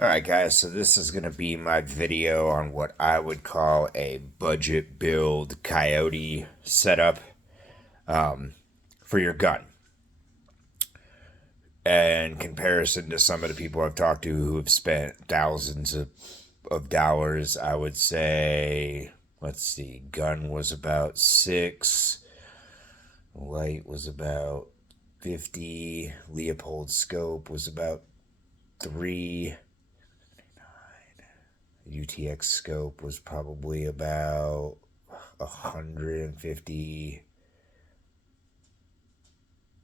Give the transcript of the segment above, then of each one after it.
Alright guys, so this is going to be my video on what I would call a budget build coyote setup for your gun. In comparison to some of the people I've talked to who have spent thousands of dollars, I would say, let's see, gun was about 6, light was about 50, Leopold scope was about 3, UTX scope was probably about 150.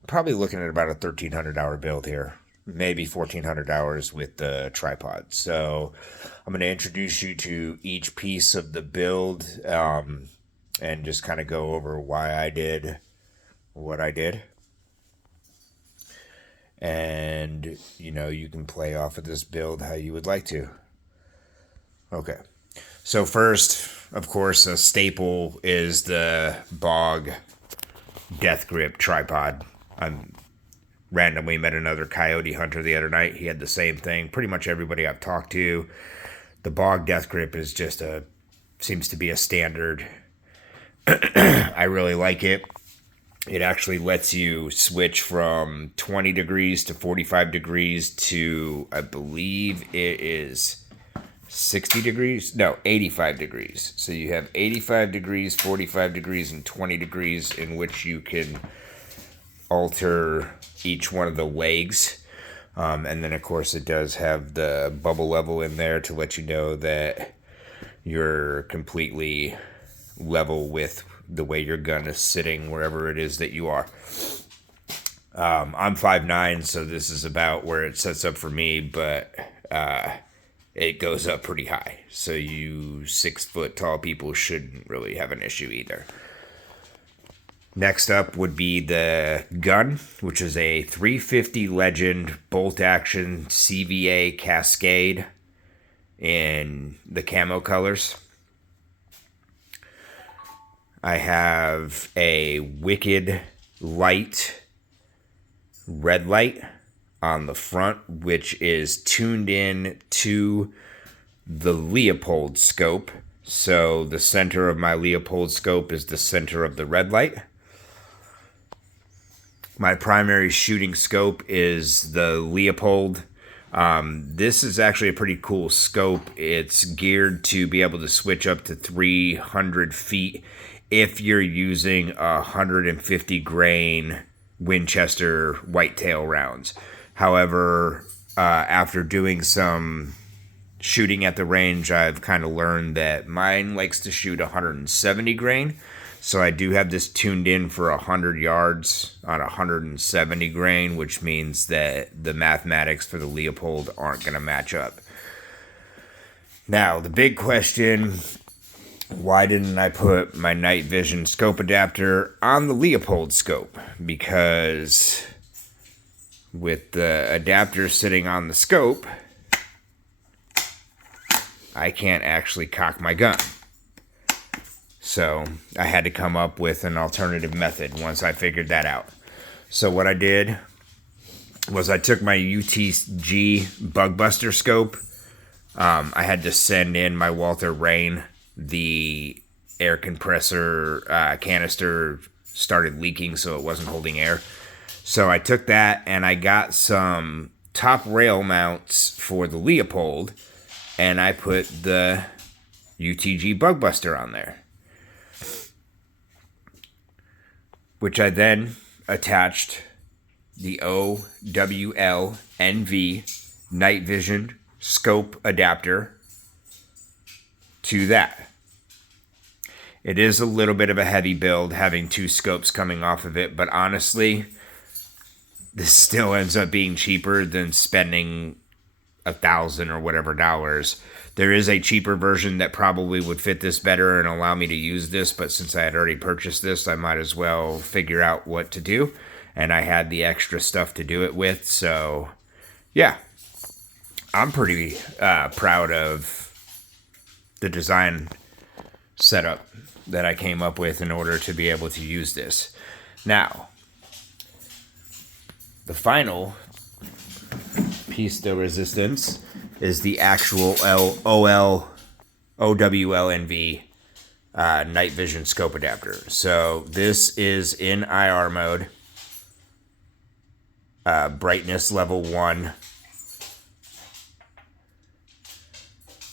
Probably looking at about a $1,300 build here, maybe $1,400 with the tripod. So I'm going to introduce you to each piece of the build and just kind of go over why I did what I did. And, you can play off of this build how you would like to. Okay, so first, of course, a staple is the Bog Death Grip tripod. I randomly met another coyote hunter the other night. He had the same thing. Pretty much everybody I've talked to, the Bog Death Grip is just seems to be a standard. I really like it. It actually lets you switch from 20 degrees to 45 degrees to, I believe it is 60 degrees? No, 85 degrees. So you have 85 degrees, 45 degrees, and 20 degrees in which you can alter each one of the legs. And then, of course, it does have the bubble level in there to let you know that you're completely level with the way your gun is sitting wherever it is that you are. I'm 5'9", so this is about where it sets up for me, but it goes up pretty high. So you 6-foot tall people shouldn't really have an issue either. Next up would be the gun, which is a 350 Legend bolt action CVA Cascade in the camo colors. I have a Wicked Light red light on the front, which is tuned in to the Leopold scope. So the center of my Leopold scope is the center of the red light. My primary shooting scope is the Leopold. This is actually a pretty cool scope. It's geared to be able to switch up to 300 feet if you're using 150 grain Winchester whitetail rounds. However, after doing some shooting at the range, I've kind of learned that mine likes to shoot 170 grain. So I do have this tuned in for 100 yards on 170 grain, which means that the mathematics for the Leopold aren't going to match up. Now, the big question, why didn't I put my night vision scope adapter on the Leopold scope? Because with the adapter sitting on the scope, I can't actually cock my gun. So I had to come up with an alternative method once I figured that out. So what I did was I took my UTG Bugbuster scope. I had to send in my Walther Rain. The air compressor canister started leaking, so it wasn't holding air. So I took that and I got some top rail mounts for the Leopold, and I put the UTG Bugbuster on there, which I then attached the OWL NV night vision scope adapter to that. It is a little bit of a heavy build having two scopes coming off of it, but honestly, this still ends up being cheaper than spending $1,000 or whatever dollars. There is a cheaper version that probably would fit this better and allow me to use this, but since I had already purchased this, I might as well figure out what to do, and I had the extra stuff to do it with. So yeah, I'm pretty proud of the design setup that I came up with in order to be able to use this. Now, the final piece de resistance is the actual OWLNV night vision scope adapter. So this is in IR mode, brightness level 1.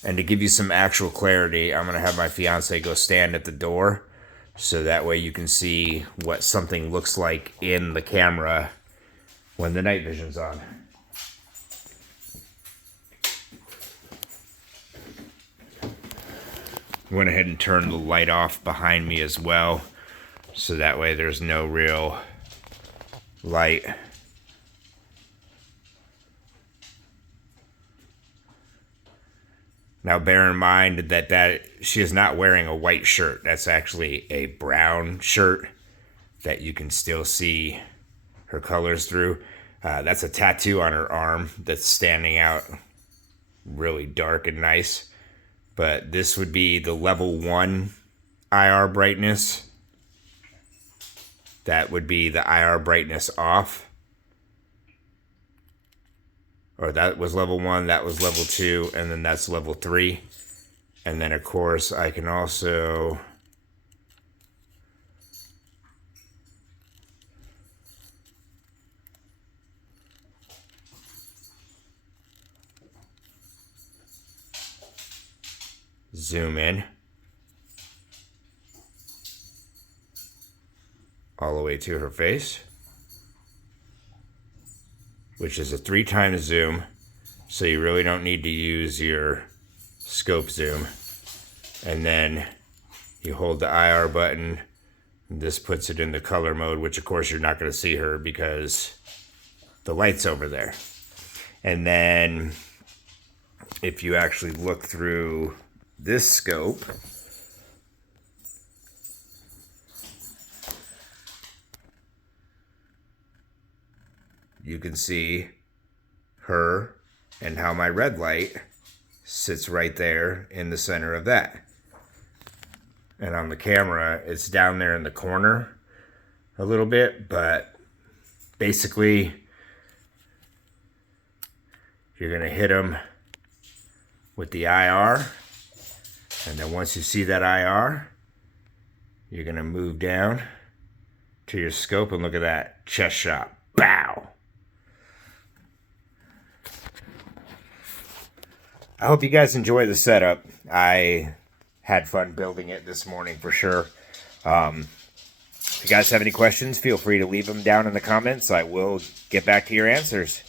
And to give you some actual clarity, I'm going to have my fiance go stand at the door so that way you can see what something looks like in the camera when the night vision's on. Went ahead and turned the light off behind me as well, so that way there's no real light. Now bear in mind that she is not wearing a white shirt. That's actually a brown shirt that you can still see her colors through. That's a tattoo on her arm that's standing out really dark and nice. But this would be the level 1 IR brightness. That would be the IR brightness off. Or that was level 1, that was level 2, and then that's level 3. And then of course I can also zoom in all the way to her face, which is a 3 times zoom, so you really don't need to use your scope zoom. And then you hold the IR button, this puts it in the color mode, which of course you're not going to see her because the light's over there. And then if you actually look through this scope, you can see her and how my red light sits right there in the center of that. And on the camera, it's down there in the corner a little bit, but basically you're going to hit them with the IR. And then once you see that IR, you're going to move down to your scope and look at that chest shot. Bow! I hope you guys enjoy the setup. I had fun building it this morning for sure. If you guys have any questions, feel free to leave them down in the comments. I will get back to your answers.